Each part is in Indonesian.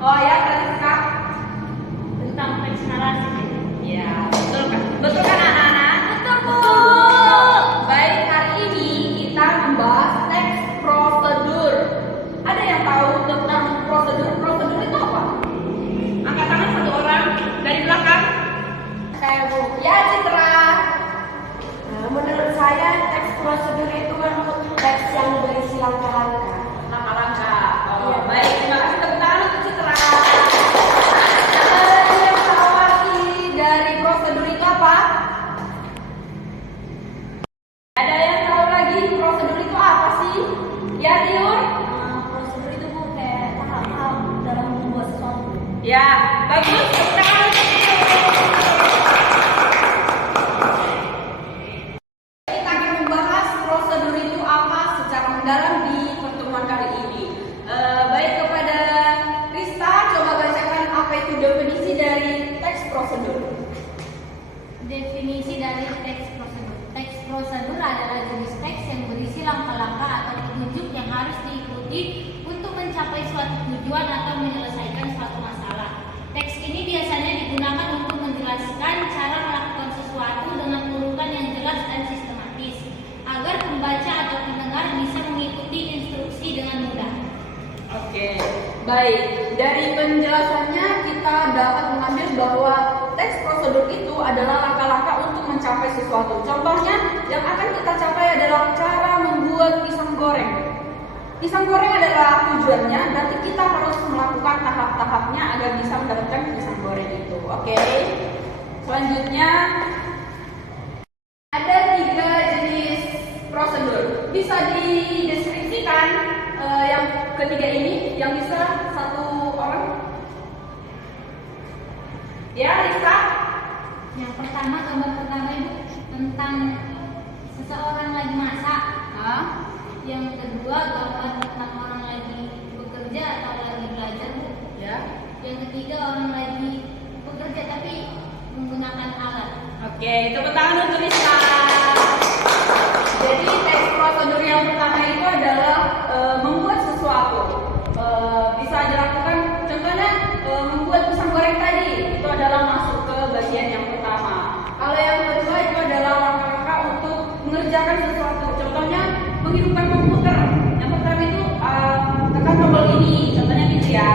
Oh ya, Kak. Tentang teks narasi. Ya, betul kan? Betul kan anak-anak? Betul, Bu. Baik, hari ini kita membahas teks prosedur. Ada yang tahu tentang prosedur? Prosedur itu apa? Angkat tangan satu orang dari belakang. Saya, Bu. Ya, Citra. Menurut saya teks prosedur itu kan teks yang berisi langkah-langkah. Langkah-langkah. Oh, baik. Terima kasih tepuk tangan untuk Citra. Yang tahu arti dari prosedur itu apa? Ada yang tahu lagi prosedur itu apa sih? Ya, Tiur? Prosedur itu Bu kayak tahap-tahap dalam membuat sesuatu. Ya, bagus. Tepuk tangan untuk Tiur. Kita akan membahas prosedur itu apa secara mendalam di pertemuan kali ini. Baik, kepada Krista, coba bacakan apa itu definisi dari teks prosedur. Definisi dari teks prosedur. Teks prosedur adalah jenis teks yang berisi langkah-langkah atau petunjuk yang harus diikuti untuk mencapai suatu tujuan atau menyelesaikan suatu masalah. Teks ini biasanya digunakan untuk menjelaskan cara melakukan sesuatu dengan urutan yang jelas dan sistematis, agar pembaca atau pendengar bisa mengikuti instruksi dengan mudah. Oke, baik. Dari penjelasannya kita dapat mengambil bahwa teks prosedur itu adalah langkah-langkah untuk mencapai sesuatu. Contohnya yang akan kita capai adalah cara membuat pisang goreng. Pisang goreng adalah tujuannya, berarti kita harus melakukan tahap-tahapnya agar bisa mendapatkan pisang goreng itu. Oke. Selanjutnya ada 3 jenis prosedur. Bisa dideskripsikan yang ketiga ini, yang bisa satu orang? Ya, Lisa. Yang pertama, gambar pertama itu tentang seseorang lagi masak. Nah, Yang kedua, gambar tentang orang lagi bekerja atau lagi belajar. ya. Yang ketiga, orang lagi bekerja tapi menggunakan alat. Oke, tepuk tangan untuk Lisa. Jadi teks prosedur yang pertama itu adalah membuat sesuatu. Bisa dilakukan, contohnya membuat pisang goreng tadi, itu adalah masuk ke bagian yang pertama. Kalau yang kedua itu adalah langkah-langkah untuk mengerjakan sesuatu. Contohnya menghidupkan komputer. Yang pertama itu tekan tombol ini, contohnya gitu ya.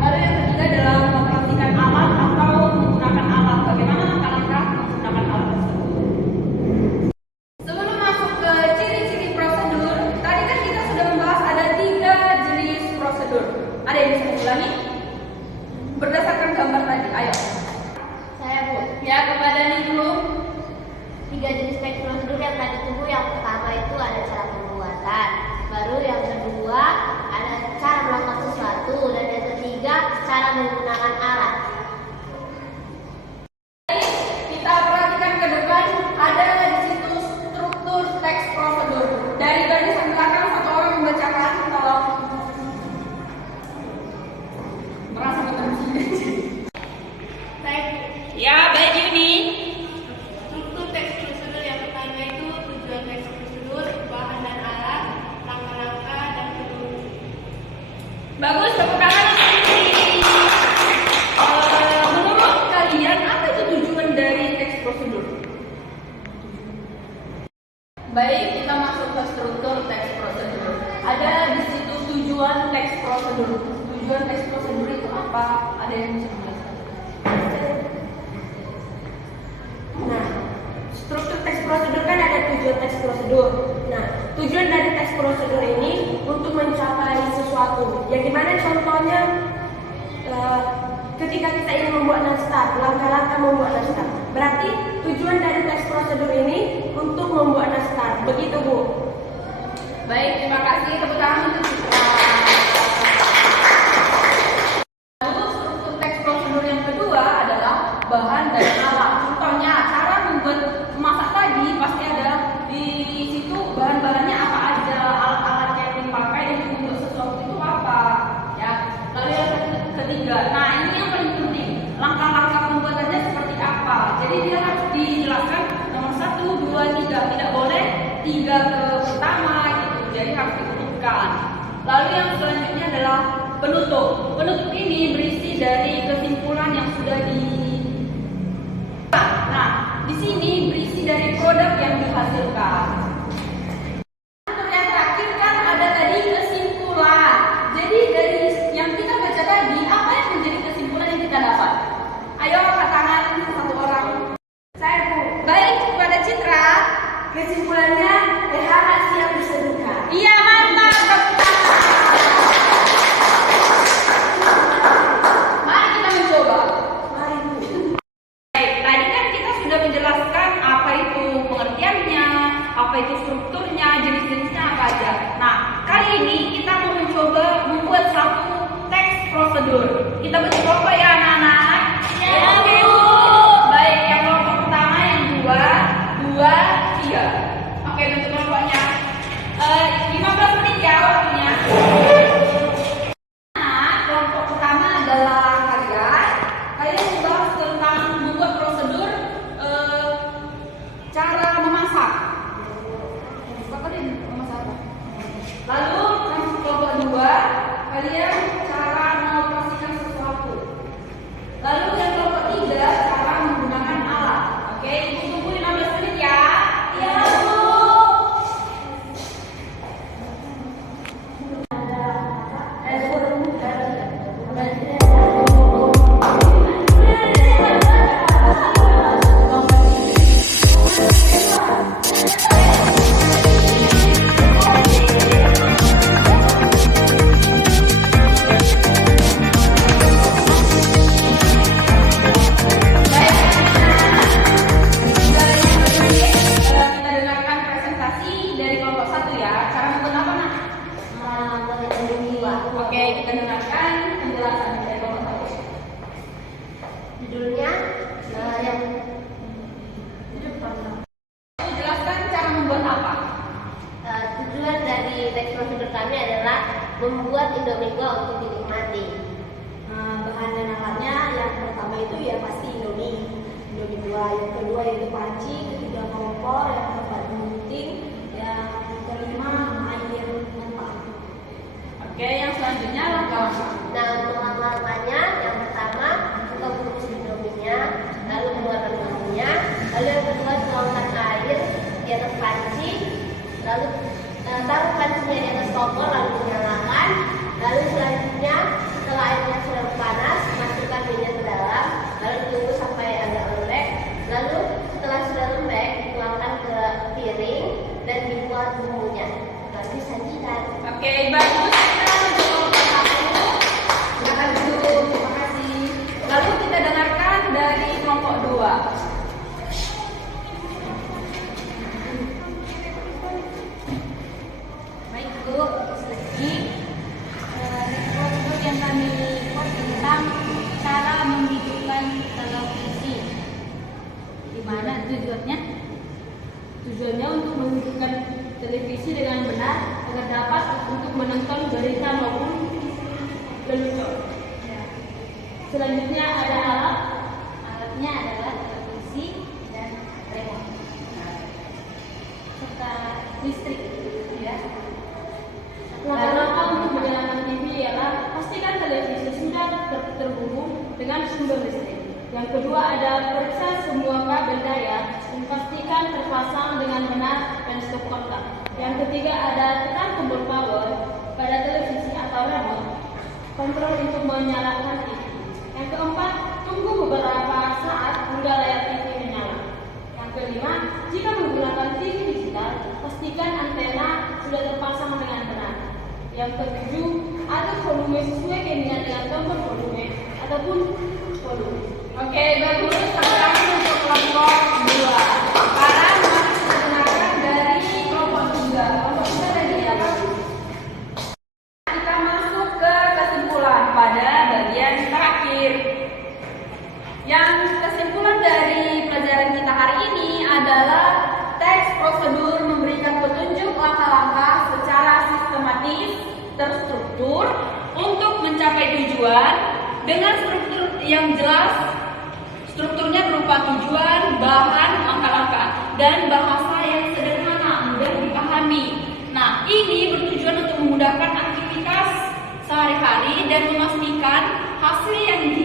Lalu yang ketiga adalah mengoperasikan alat atau menggunakan alat. Bagaimana langkah-langkah menggunakan alat tersebut? Sebelum masuk ke ciri-ciri prosedur, tadi kan kita sudah membahas ada 3 jenis prosedur. Ada yang bisa diulangi? Berdasarkan gambar tadi, ayo. Saya Bu. Ya, kepada nih dulu. 3 jenis teks prosedur yang tadi tunggu. Yang pertama itu ada cara pembuatan, baru yang kedua ada cara melakukan sesuatu, dan yang ketiga cara menggunakan alat. Kita perhatikan ke depan, ada di situ struktur teks prosedur. Dari barisan belakang satu orang membacakan, tolong. Merasa bertensi. Ya, baik Yuni. Struktur teks prosedur yang pertama itu tujuan teks prosedur, bahan dan alat, langkah-langkah, dan petunjuk. Bagus, tepuk tangan. Menurut kalian apa itu tujuan dari teks prosedur? Baik, kita masuk ke struktur teks prosedur. Ada di situ tujuan teks prosedur. Tujuan teks prosedur itu apa? Ada yang bisa menjelaskan? Nah, struktur teks prosedur kan ada tujuan teks prosedur. Nah, tujuan dari teks prosedur ini untuk mencapai sesuatu. Yang dimana contohnya ketika kita ingin membuat naskah, langkah-langkah membuat naskah. Berarti tujuan dari teks prosedur ini untuk membuat naskah. Begitu Bu. Baik, terima kasih. Tepuk tangan untuk Citra. Lalu struktur teks prosedur yang kedua adalah bahan dan alat. Contohnya cara membuat memasak tadi pasti ada di situ bahan-bahannya apa aja, alat-alat yang dipakai untuk membuat sesuatu itu apa, ya. Lalu yang ketiga, nah ini yang paling penting, langkah-langkah pembuatannya seperti apa. Jadi dia harus dijelaskan nomor 1, 2, 3, tidak boleh 3 ke pertama gitu. Jadi harus diurutkan. Lalu yang selanjutnya adalah penutup. Penutup ini berisi dari kesimpulan yang sudah Nah, di sini berisi dari produk yang dihasilkan. Yang terakhir kan ada tadi kesimpulan. Jadi dari yang kita baca tadi, apa yang menjadi kesimpulan yang kita dapat? Ayo angkat tangan satu orang. Saya Bu. Baik, kepada Citra. Kesimpulannya, THR siap diseduhkan. Iya, mantap. Tepuk tangan. Mari kita mencoba. Mari Bu. Baik, tadi kan kita sudah menjelaskan apa itu pengertiannya, apa itu strukturnya, jenis-jenisnya apa aja. Nah, kali ini kita mau mencoba membuat satu teks prosedur. Kita bentuk kelompok ya anak-anak? Ya, oke Bu. Baik, yang kelompok pertama yang 2, 3. Oke, bentuk kelompoknya. 15 menit ya waktunya. Nah, kelompok pertama adalah kalian membahas tentang membuat prosedur cara memasak. Lalu kelompok 2, kalian cara mengoperasikan sesuatu. Lalu yang kelompok 3, cara menggunakan alat. Oke, ibu tunggu 15 menit ya. Iya Bu. membuat Indomie gua untuk dinikmati. Bahan dan alatnya yang pertama itu ya pasti Indomie gua, yang kedua itu panci, ketiga kompor, yang keempat gunting, yang kelima air mentah. Oke, yang selanjutnya langkah-langkah. Nah, untuk langkah-langkahnya, yang pertama kita bungkus Indomie-nya, lalu keluarkan bumbunya, lalu yang kedua tuangkan air di atas panci, lalu taruh pancinya di atas kompor, lalu dinyalakan, lalu selanjutnya setelah airnya sudah panas, masukkan minyak ke dalam, lalu tunggu sampai agak lembek, lalu setelah sudah lembek dituangkan ke piring dan dibuat bumbunya, lalu disajikan. Oke, bagus. Kita mencoba satu. Silakan dulu. Terima kasih. Lalu kita dengarkan dari kelompok 2. Baik Bu, lagi prosedur yang kami buat tentang cara menghidupkan televisi. Di mana tujuannya? Tujuannya untuk menghidupkan televisi dengan benar agar dapat untuk menonton berita maupun lelucon. Selanjutnya ada alat. Alatnya adalah televisi dan remote serta listrik. Ya. Langkah-langkah untuk menyalakan TV ialah pastikan televisi sudah terhubung dengan sumber listrik. Yang kedua ada periksa semua kabel daya dan pastikan terpasang dengan benar dan stop kontak. Yang ketiga ada tekan tombol power pada televisi atau remote kontrol untuk menyalakan TV. Yang keempat, tunggu beberapa saat hingga layar TV menyala. Yang kelima, jika menggunakan TV digital, pastikan antena sudah terpasang dengan benar. Yang ketujuh, atur volume sesuai keinginan dengan tombol volume ataupun volume. Oke, bagus. Sekarang untuk kelompok 2. Sekarang mari kita dengarkan dari kelompok 3. Kelompok 3 tadi apa? Kita masuk ke kesimpulan pada bagian terakhir. Yang kesimpulan dari pelajaran kita hari ini adalah teks prosedur memberikan petunjuk langkah-langkah secara sistematis, terstruktur untuk mencapai tujuan dengan struktur yang jelas. Strukturnya berupa tujuan, bahan, langkah-langkah, dan bahasa yang sederhana, mudah dipahami. Nah, ini bertujuan untuk memudahkan aktivitas sehari-hari dan memastikan hasil yang